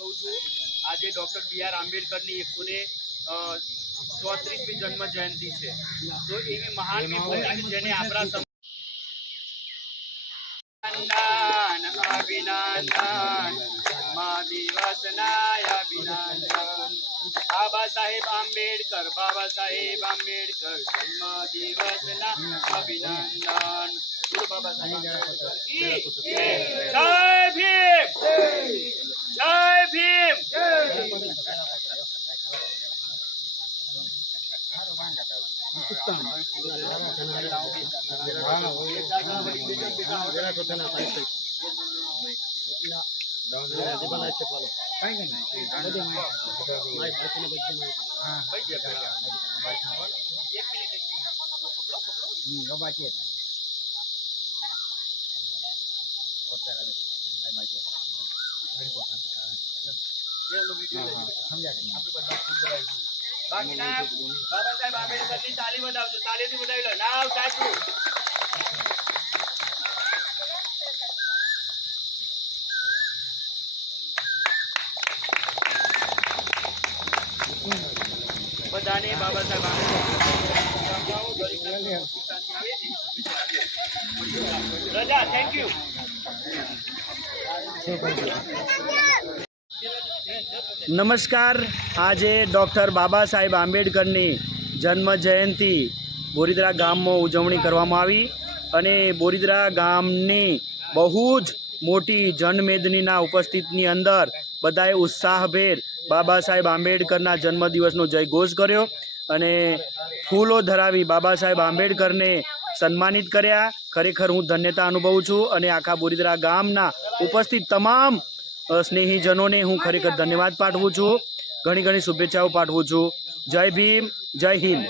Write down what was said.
કહું છું આજે ડોક્ટર બી.આર. આંબેડકરની 134મી જન્મ જયંતિ છે, તો એવી મહાન વિભૂતિ જેને આપણા અભિનંદન મા દિવસના અભિનંદન બાબા સાહેબ આંબેડકર જન્મ દિવસના અભિનંદન બાબા સાહેબ જય ભીમ જય ભીમ બાકીના બાબા સાહેબ આંબેડકરની તાલી બતાવજો, તાલીથી બતાવી લો. નાવ સાચું બધાને બાબા સાહેબ આંબેડકર રજા. Thank you. નમસ્કાર. આજે ડૉક્ટર બાબા સાહેબ આંબેડકરની જન્મ જયંતિ બોરીદરા ગામમાં ઉજવણી કરવામાં આવી અને બોરીદરા ગામની બહુ જ મોટી જનમેદનીના ઉપસ્થિતિની અંદર બધાએ ઉત્સાહભેર બાબા સાહેબ આંબેડકરના જન્મદિવસનો જયઘોષ કર્યો અને ફૂલો ધરાવી બાબા સાહેબ આંબેડકરને સન્માનિત કર્યા. ખરેખર હું ધન્યતા અનુભવું છું અને આખા બોરીદરા ગામના ઉપસ્થિત તમામ સ્નેહીજનોને હું ખરેખર ધન્યવાદ પાઠવું છું. ઘણી ઘણી શુભેચ્છાઓ પાઠવું છું. જય ભીમ, જય હિન્દ.